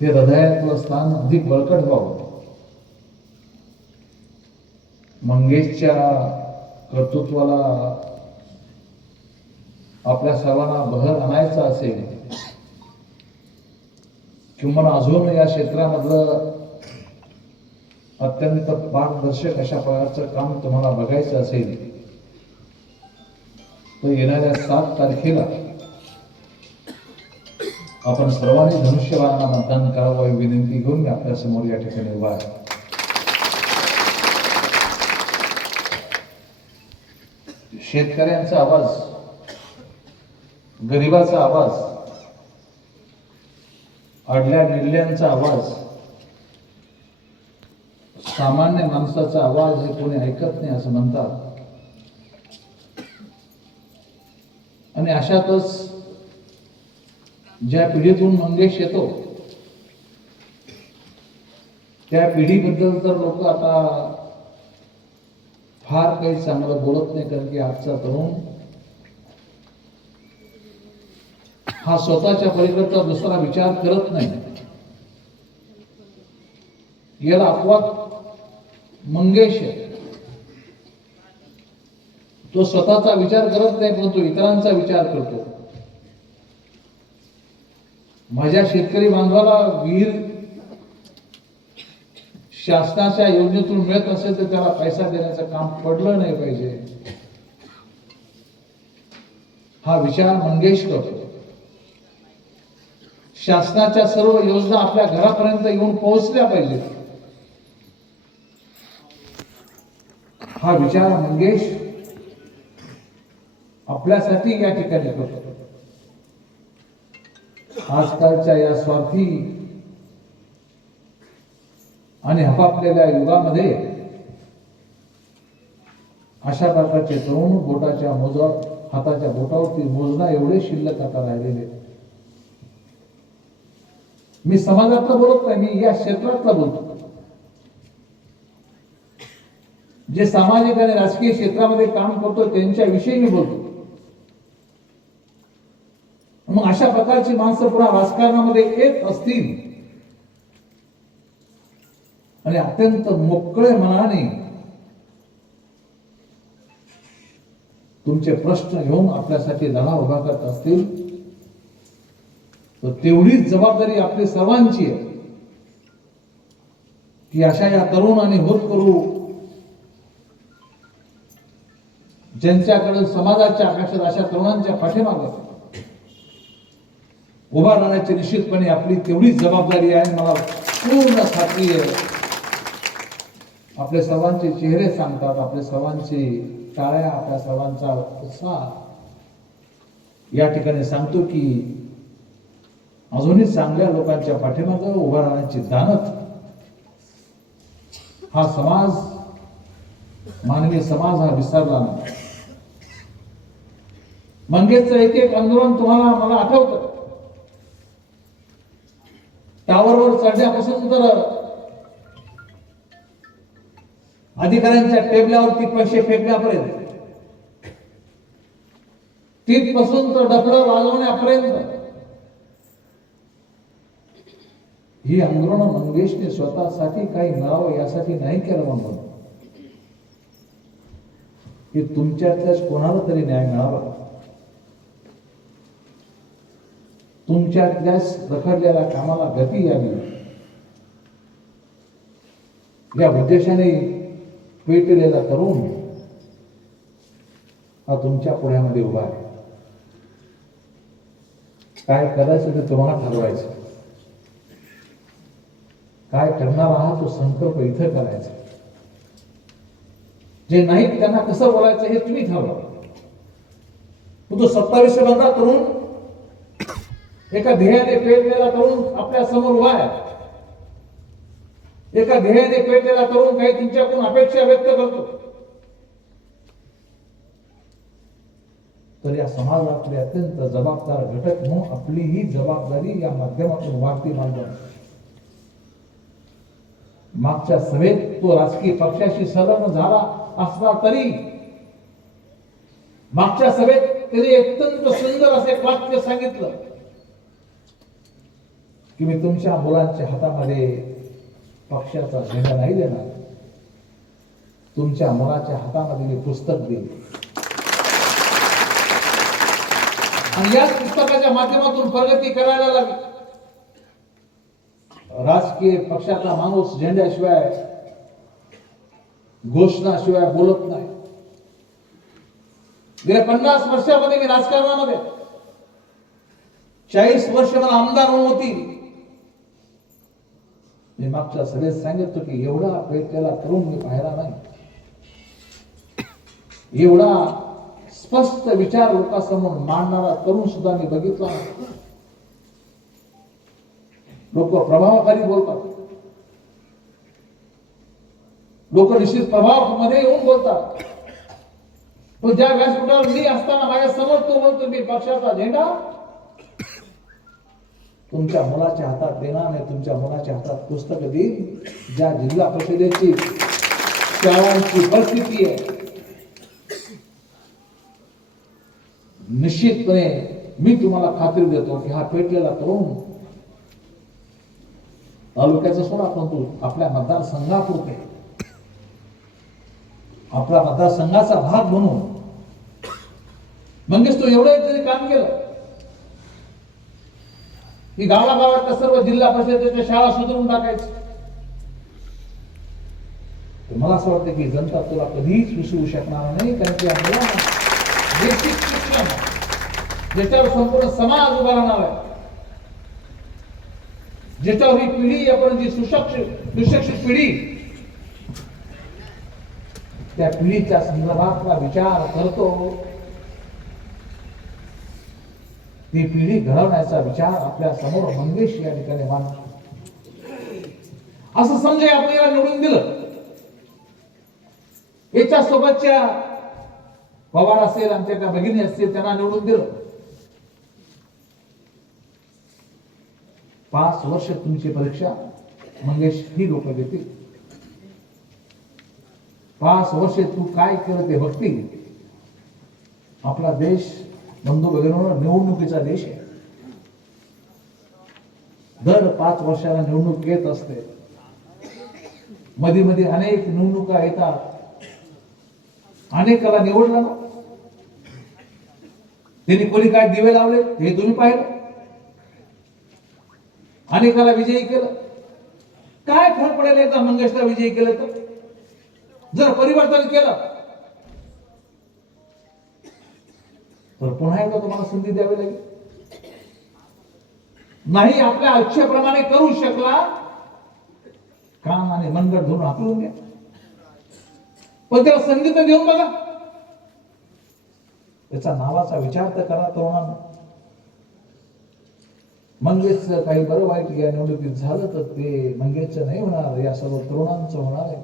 ते हृदयातलं स्थान अधिक बळकट व्हावं. मंगेशच्या कर्तृत्वाला आपल्या सर्वांना बहर आणायचा असेल किंवा अजून या क्षेत्रामधलं अत्यंत पारदर्शक अशा प्रकारचं काम तुम्हाला बघायचं असेल तर येणाऱ्या 7 तारखेला आपण सर्वांनी धनुष्यबाणाला मतदान करावं ही विनंती घेऊन मी आपल्या समोर या ठिकाणी उभा आहे. शेतकऱ्यांचा आवाज, गरिबाचा आवाज, अडल्या निडल्यांचा आवाज, सामान्य माणसाचा आवाज हे कोणी ऐकत नाही असं म्हणतात. आणि अशातच ज्या पिढीतून मंगेश येतो त्या पिढीबद्दल तर लोक आता फार काही चांगलं बोलत नाही, कारण की आजचा तरुण हा स्वतःच्या पलीकडचा दुसरा विचार करत नाही. याला अपवाद मंगेश आहे. तो स्वतःचा विचार करत नाही, परंतु इतरांचा विचार करतो. माझ्या शेतकरी बांधवाला विहीर शासनाच्या योजनेतून मिळत असेल तर त्याला पैसा देण्याचं काम पडलं नाही पाहिजे, हा विचार मंगेश करतो. शासनाच्या सर्व योजना आपल्या घरापर्यंत येऊन पोहोचल्या पाहिजेत, हा विचार मंगेश आपल्यासाठी या ठिकाणी करतो. आजकालच्या या स्वार्थी आणि हपापलेल्या युगामध्ये अशा प्रकारचे तरुण बोटाच्या हाताच्या बोटावरती मोजणं एवढे शिल्लक आता राहिलेले. मी समाजातलं बोलत नाही, मी या क्षेत्रातलं बोलतो. जे सामाजिक आणि राजकीय क्षेत्रामध्ये काम करतो त्यांच्याविषयी मी बोलतो. मग अशा प्रकारची माणसं पुन्हा राजकारणामध्ये येत असतील आणि अत्यंत मोकळे मनाने तुमचे प्रश्न घेऊन आपल्यासाठी लढा उभा करत असतील तर तेवढीच जबाबदारी आपली सर्वांची आहे की अशा या तरुण आणि होतकरू ज्यांच्याकडे समाजाच्या अपेक्षा अशा तरुणांच्या पाठीमागे उभा राहण्याची निश्चितपणे आपली तेवढीच जबाबदारी आहे. मला पूर्ण खात्री आहे आपले सर्वांचे चेहरे सांगतात, आपले सर्वांचे टाळ्या, आपल्या सर्वांचा उत्साह या ठिकाणी सांगतो की अजूनही चांगल्या लोकांच्या पाठीमागे उभा राहण्याची दानत हा समाज, मानवी समाज हा विसरला नाही. मंगेशचं एक आंदोलन तुम्हाला मला आठवतं. टावरवर चढण्यापासून तर अधिकाऱ्यांच्या टेबलावरती पैसे फेकण्यापर्यंत, तिथपासून तर डफळं वाजवण्यापर्यंत ही आंदोलन मंगेशने स्वतःसाठी काही मिळावं यासाठी नाही केलं. म्हणून की तुमच्यातल्याच कोणाला तरी न्याय मिळावा, तुमच्यातल्याच रखडलेल्या कामाला गती यावी या उद्देशाने पेटलेला तरुण हा तुमच्या पुढ्यामध्ये उभा आहे. काय करायचं ते तुम्हाला ठरवायचं, काय करणार आहात तो संकल्प इथं करायचा. जे नाहीत त्यांना कसं बोलायचं हे तुम्ही ठरवा. तो 27 वर्षाचा तरुण, एका ध्येयाने पेटलेला तरुण आपल्या समोर उभा आहे. एका ध्येयाने पेटलेला तरुण काही तुमच्याकडून अपेक्षा व्यक्त करतो. तर या समाजातले अत्यंत जबाबदार घटक म्हणून आपली ही जबाबदारी या माध्यमातून वाढती मानतात. मागच्या सभेत तो राजकीय पक्षाशी संलग्न झाला असला तरी मागच्या सभेत त्याने अत्यंत सुंदर असे वाक्य सांगितलं की मी तुमच्या मुलांच्या हातामध्ये पक्षाचा झेंडा नाही देणार, तुमच्या मुलाच्या हातामध्ये मी पुस्तक देईन आणि याच पुस्तकाच्या माध्यमातून प्रगती करायला लागली. राजकीय पक्षाचा माणूस झेंड्याशिवाय घोषणाशिवाय बोलत नाही. गेल्या 50 वर्षामध्ये मी राजकारणामध्ये 40 वर्ष मला आमदार म्हणून होती. मी मागच्या सभेत सांगितलं की एवढा पेटलेला तरुण मी पाहिला नाही, एवढा स्पष्ट विचार लोकांसमोर मांडणारा तरुण सुद्धा मी बघितला नाही. लोक प्रभावाखाली बोलतात, लोक निश्चित प्रभावामध्ये येऊन बोलतात, पण ज्या व्यासपीठावर मी असताना माझ्या समोर तो बोलतो मी पक्षाचा झेंडा तुमच्या मुलाच्या हातात देणार नाही, तुमच्या मुलाच्या हातात पुस्तक देईन. ज्या जिल्हा परिषदेची शाळांची परिस्थिती आहे, निश्चितपणे मी तुम्हाला खात्री देतो की हा पेटलेला तरुण तालुक्याचा सोडा, परंतु आपल्या मतदारसंघापुरते आपल्या मतदारसंघाचा भाग म्हणून मंगेश तो एवढं तरी काम केलं की गावागावातल्या सर्व जिल्हा परिषदेच्या शाळा सुधारून टाकायची. मला असं वाटतं की जनता तुला कधीच विसरू शकणार नाही, कारण की आपल्याला बेसिक शिक्षण ज्याच्यावर संपूर्ण समाज उभा राहणार आहे, ज्याच्यावर ही पिढी आपण जी सुशिक्षित पिढी त्या पिढीच्या संदर्भातला विचार करतो, ती पिढी घडवण्याचा विचार आपल्या समोर मंगेश या ठिकाणी मांडतो. असं समजे आपण याला निवडून दिलं, याच्या सोबतच्या पवार असेल, आमच्या त्या भगिनी असतील, त्यांना निवडून दिलं. 5 वर्ष तुमची परीक्षा मंगेश ही लोक देतील. 5 वर्ष तू काय केलं ते बघतील. आपला देश बंधू भगिनींनो निवडणुकीचा देश आहे. दर 5 वर्षाला निवडणूक येत असते. मध्ये मध्ये अनेक निवडणुका येतात. अनेकाला निवडलं ना, त्यांनी कोणी काय दिवे लावले हे तुम्ही पाहिलं. अनेकाला विजयी केलं. काय फरक पडेल एकदा मंगेशला विजयी केलं तर? जर परिवर्तन केलं तर पुन्हा एकदा तुम्हाला संधी द्यावी लागेल. नाही आपल्या इच्छेप्रमाणे करू शकला, काम आणि मनगट धरून हाकलून द्या, पण त्याला संधी तर देऊन बघा. त्याचा नावाचा विचार तर करा तरुणांना. मंगेशचं काही बरं वाईट या निवडणुकीत झालं तर ते मंगेशचं नाही होणार, या सर्व तरुणांचं होणार आहे.